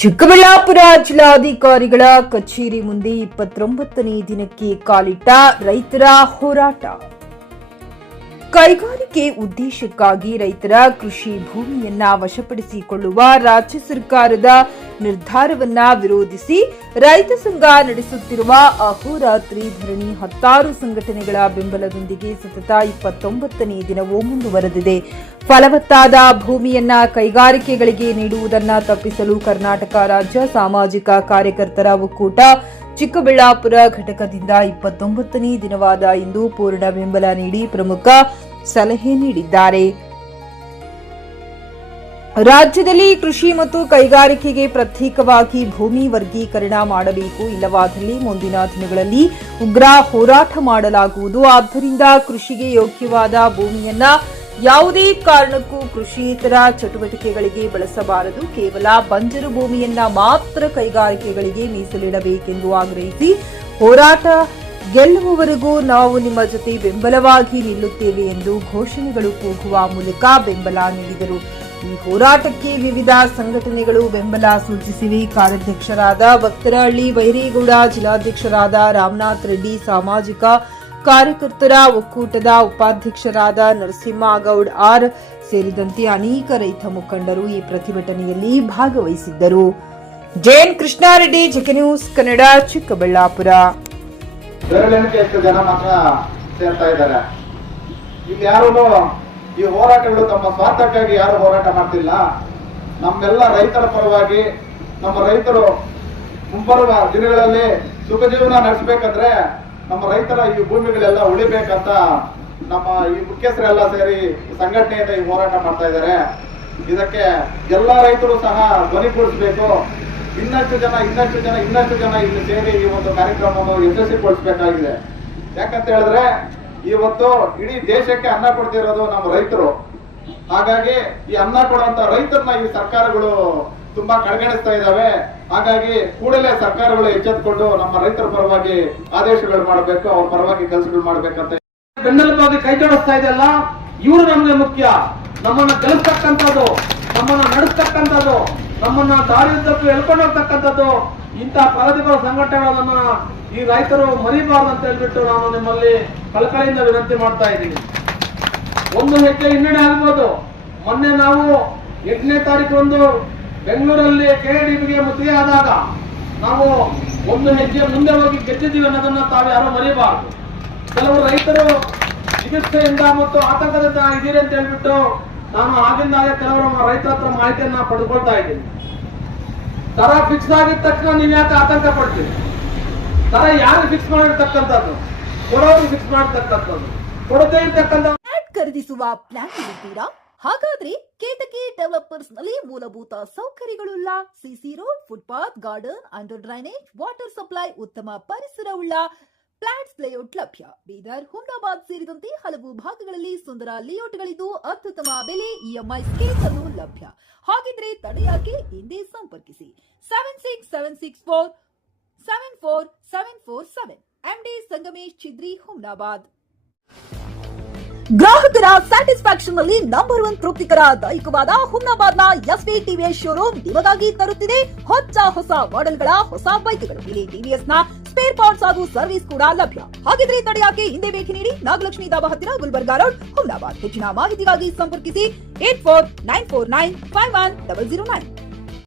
ಚಿಕ್ಕಬಳ್ಳಾಪುರ ಜಿಲ್ಲಾಧಿಕಾರಿಗಳ ಕಚೇರಿ ಮುಂದೆ 29ನೇ ದಿನಕ್ಕೆ ಕಾಲಿಟ್ಟ ರೈತರ ಹೋರಾಟ. ಕೈಗಾರಿಕೆ ಉದ್ದೇಶಕ್ಕಾಗಿ ರೈತರ ಕೃಷಿ ಭೂಮಿಯನ್ನ ವಶಪಡಿಸಿಕೊಳ್ಳುವ ರಾಜ್ಯ ಸರ್ಕಾರದ ನಿರ್ಧಾರವನ್ನ ವಿರೋಧಿಸಿ ರೈತ ಸಂಘ ನಡೆಸುತ್ತಿರುವ ಅಹೋರಾತ್ರಿ ಧರಣಿ 10 ಸಂಘಟನೆಗಳ ಬೆಂಬಲದೊಂದಿಗೆ ಸತತ 29ನೇ ದಿನವೂ ಮುಂದುವರೆದಿದೆ. ಫಲವತ್ತಾದ ಭೂಮಿಯನ್ನ ಕೈಗಾರಿಕೆಗಳಿಗೆ ನೀಡುವುದನ್ನ ತಪ್ಪಿಸಲು ಕರ್ನಾಟಕ ರಾಜ್ಯ ಸಾಮಾಜಿಕ ಕಾರ್ಯಕರ್ತರ ಒಕ್ಕೂಟ ಚಿಕ್ಕಬಳ್ಳಾಪುರ ಘಟಕದಿಂದ 29ನೇ ದಿನವಾದ ಇಂದು ಪೂರ್ಣ ಬೆಂಬಲ ನೀಡಿ ಪ್ರಮುಖ ಸಲಹೆ ನೀಡಿದ್ದಾರೆ. ರಾಜ್ಯದಲ್ಲಿ ಕೃಷಿ ಮತ್ತು ಕೈಗಾರಿಕೆಗೆ ಪ್ರತ್ಯೇಕವಾಗಿ ಭೂಮಿ ವರ್ಗೀಕರಣ ಮಾಡಬೇಕು, ಇಲ್ಲವಾದಲ್ಲಿ ಮುಂದಿನ ದಿನಗಳಲ್ಲಿ ಉಗ್ರ ಹೋರಾಟ ಮಾಡಲಾಗುವುದು. ಆದ್ದರಿಂದ ಕೃಷಿಗೆ ಯೋಗ್ಯವಾದ ಭೂಮಿಯನ್ನ ಯಾವುದೇ ಕಾರಣಕ್ಕೂ ಕೃಷಿಯೇತರ ಚಟುವಟಿಕೆಗಳಿಗೆ ಬಳಸಬಾರದು, ಕೇವಲ ಬಂಜರು ಭೂಮಿಯನ್ನ ಮಾತ್ರ ಕೈಗಾರಿಕೆಗಳಿಗೆ ಮೀಸಲಿಡಬೇಕೆಂದು ಆಗ್ರಹಿಸಿ ಹೋರಾಟ ಗೆಲ್ಲುವವರೆಗೂ ನಾವು ನಿಮ್ಮ ಜೊತೆ ಬೆಂಬಲವಾಗಿ ನಿಲ್ಲುತ್ತೇವೆ ಎಂದು ಘೋಷಣೆಗಳು ಕೂಗುವ ಮೂಲಕ ಬೆಂಬಲ ನೀಡಿದರು. ಈ ಹೋರಾಟಕ್ಕೆ ವಿವಿಧ ಸಂಘಟನೆಗಳು ಬೆಂಬಲ ಸೂಚಿಸಿವೆ. ಕಾರ್ಯಾಧ್ಯಕ್ಷರಾದ ಭಕ್ತರಹಳ್ಳಿ ಬೈರೇಗೌಡ, ಜಿಲ್ಲಾಧ್ಯಕ್ಷರಾದ ರಾಮನಾಥ್ ರೆಡ್ಡಿ, ಸಾಮಾಜಿಕ ಕಾರ್ಯಕರ್ತರ ಒಕ್ಕೂಟದ ಉಪಾಧ್ಯಕ್ಷರಾದ ನರಸಿಂಹಗೌಡ್ ಆರ್ ಸೇರಿದಂತೆ ಅನೇಕ ರೈತ ಮುಖಂಡರು ಈ ಪ್ರತಿಭಟನೆಯಲ್ಲಿ ಭಾಗವಹಿಸಿದ್ದರು. JN Krishnareddy, JK news Kannada, Chikkaballapur. ಬೆರಳೆಣಿಕೆಯಷ್ಟು ಜನ ಮಾತ್ರ ಸೇರ್ತಾ ಇದ್ದಾರೆ. ಇಲ್ಲಿ ಯಾರು ಈ ಹೋರಾಟಗಳು ತಮ್ಮ ಸ್ವಾರ್ಥಕ್ಕಾಗಿ ಯಾರು ಹೋರಾಟ ಮಾಡ್ತಿಲ್ಲ. ನಮ್ಮೆಲ್ಲ ರೈತರ ಪರವಾಗಿ, ನಮ್ಮ ರೈತರು ಮುಂಬರುವ ದಿನಗಳಲ್ಲಿ ಸುಖ ಜೀವನ ನಡೆಸಬೇಕಂದ್ರೆ ನಮ್ಮ ರೈತರ ಈ ಭೂಮಿಗಳೆಲ್ಲ ಉಳಿಬೇಕಂತ ನಮ್ಮ ಈ ಮುಖ್ಯಸ್ಥರೆಲ್ಲ ಸೇರಿ ಸಂಘಟನೆಯಿಂದ ಈ ಹೋರಾಟ ಮಾಡ್ತಾ ಇದ್ದಾರೆ. ಇದಕ್ಕೆ ಎಲ್ಲ ರೈತರು ಸಹ ಧ್ವನಿಗೂಡಿಸಬೇಕು. ಇನ್ನಷ್ಟು ಜನ ಇಲ್ಲಿ ಸೇರಿ ಈ ಒಂದು ಕಾರ್ಯಕ್ರಮವನ್ನು ಯಶಸ್ವಿಗೊಳಿಸಬೇಕಾಗಿದೆ. ಯಾಕಂತ ಹೇಳಿದ್ರೆ ಇವತ್ತು ಇಡೀ ದೇಶಕ್ಕೆ ಅನ್ನ ಕೊಡ್ತಿರೋದು ನಮ್ಮ ರೈತರು. ಹಾಗಾಗಿ ಈ ಅನ್ನ ಕೊಡುವಂತ ರೈತರನ್ನ ಈ ಸರ್ಕಾರಗಳು ತುಂಬಾ ಕಡೆಗಣಿಸ್ತಾ ಇದ್ದಾವೆ. ಹಾಗಾಗಿ ಕೂಡಲೇ ಸರ್ಕಾರಗಳು ಎಚ್ಚೆತ್ತುಕೊಂಡು ನಮ್ಮ ರೈತರ ಪರವಾಗಿ ಆದೇಶಗಳು ಮಾಡಬೇಕು, ಅವ್ರ ಪರವಾಗಿ ಕೆಲಸಗಳು ಮಾಡ್ಬೇಕಂತ ಬೆನ್ನೆಲುಬಾಗಿ ಕೈ ಜೋಡಿಸ್ತಾ ಇದೆಯಲ್ಲ, ಇವರು ನಮ್ಗೆ ಮುಖ್ಯ. ನಮ್ಮನ್ನ ಗೆಲ್ಲಿಸ್ತಕ್ಕಂಥದ್ದು, ನಮ್ಮನ್ನ ನಡೆಸ್ತಕ್ಕಂಥದ್ದು, ನಮ್ಮನ್ನ ದಾರಿಯುದ್ದಕ್ಕೂ ಎಳ್ಕೊಂಡು ಹೋಗ್ತಕ್ಕಂಥದ್ದು ಇಂತಹ ಪ್ರಗತಿಪರ ಸಂಘಟನೆಗಳನ್ನ ಈ ರೈತರು ಮರಿಬಾರ್ದು ಅಂತ ಹೇಳ್ಬಿಟ್ಟು ನಾನು ನಿಮ್ಮಲ್ಲಿ ಕಳಕಳಿಯಿಂದ ವಿನಂತಿ ಮಾಡ್ತಾ ಇದ್ದೀನಿ. ಒಂದು ಹೆಜ್ಜೆ ಹಿನ್ನಡೆ ಆಗ್ಬೋದು. ಮೊನ್ನೆ ನಾವು 8ನೇ ತಾರೀಕು ಬೆಂಗಳೂರಲ್ಲಿ ಕೆಡಿಬಿಗೆ ಮುತ್ತಿಗೆ ಆದಾಗ ನಾವು ಒಂದು ಹೆಜ್ಜೆ ಮುಂದೆ ಹೋಗಿ ಗೆದ್ದಿದ್ದೀವಿ ಅನ್ನೋದನ್ನ ತಾವ್ಯಾರು ಮರಿಬಾರ್ದು. ಕೆಲವರು ರೈತರು ಚಿಕಿತ್ಸೆಯಿಂದ ಮತ್ತು ಆತಂಕದಿಂದ ಇದೀರಿ ಅಂತ ಹೇಳ್ಬಿಟ್ಟು ನಾನು ಆಗಿಂದಾಗೆ ಕೆಲವರು ರೈತರ ಹತ್ರ ಮಾಹಿತಿಯನ್ನ ಪಡೆದುಕೊಳ್ತಾ ಇದ್ದೀನಿ. ದರ ಫಿಕ್ಸ್ ಆಗಿದ ತಕ್ಷಣ ನೀವು ಯಾಕೆ ಆತಂಕ ಪಡ್ತೀವಿ? ದರ ಯಾರು ಫಿಕ್ಸ್ ಮಾಡಿರ್ತಕ್ಕಂಥದ್ದು? ಕೊಡೋರು ಫಿಕ್ಸ್ ಮಾಡಿರ್ತಕ್ಕಂಥದ್ದು, ಕೊಡದೇ ಇರ್ತಕ್ಕಂಥ ಖರೀದಿಸುವ ಪ್ಲಾನ್ ಇದ್ದೀರಾ? ಹಾಗಾದ್ರೆ ಕೇತಕಿ ಡೆವಲಪರ್ಸ್ ನಲ್ಲಿ ಮೂಲಭೂತ ಸೌಕರ್ಯಗಳುಳ್ಳ CC road, footpath, garden, under drainage, water supply, ಉತ್ತಮ ಪರಿಸರವುಳ್ಳ ಫ್ಲಾಟ್ಸ್ ಲೇಔಟ್ ಲಭ್ಯ. ಬೀದರ್, ಹುಮ್ನಾಬಾದ್ ಸೇರಿದಂತೆ ಹಲವು ಭಾಗಗಳಲ್ಲಿ ಸುಂದರ ಲೇಔಟ್ಗಳಿದ್ದು ಅತ್ಯುತ್ತಮ ಬೆಲೆ, ಇಎಂಐ ಸ್ಕೀಮ್ಸ್ ಅನ್ನು ಲಭ್ಯ. ಹಾಗಿದ್ರೆ ತಡೆಯಾಕೆ? ಹಿಂದೆ ಸಂಪರ್ಕಿಸಿ 7676474747 MD ಸಂಗಮೇಶ್ ಚಿದ್ರಿ, ಹುಮ್ನಾಬಾದ್. ಗ್ರಾಹಕರ ಸ್ಯಾಟಿಸ್ಫ್ಯಾಕ್ಷನ್ ನಲ್ಲಿ ನಂಬರ್ 1 ತೃಪ್ತಿಕರ ದಾಯಕವಾದ ಹುಮ್ನಾಬಾದ್ನ ಎಸ್ವಿ ಟಿವಿಎಸ್ ಶೋರೂಮ್ ನಿಮಗಾಗಿ ತರುತ್ತಿದೆ ಹೊಸ ಮಾಡೆಲ್ಗಳ ಹೊಸ ಬೈಕ್ಗಳು. ಇಲ್ಲಿ ಟಿವಿಎಸ್ ನ ಸ್ಪೇರ್ ಪಾರ್ಟ್ಸ್ ಹಾಗೂ ಸರ್ವಿಸ್ ಕೂಡ ಲಭ್ಯ. ಹಾಗಿದ್ರೆ ತಡೆಯಾಕೆ? ಹಿಂದೆ ಭೇಟಿ ನೀಡಿ, ನಾಗಲಕ್ಷ್ಮಿ ಧಾಬಾ ಹತ್ತಿರ, ಗುಲ್ಬರ್ಗಾ ರೋಡ್, ಹುಮ್ನಾಬಾದ್. ಹೆಚ್ಚಿನ ಮಾಹಿತಿಗಾಗಿ ಸಂಪರ್ಕಿಸಿ 8494951009.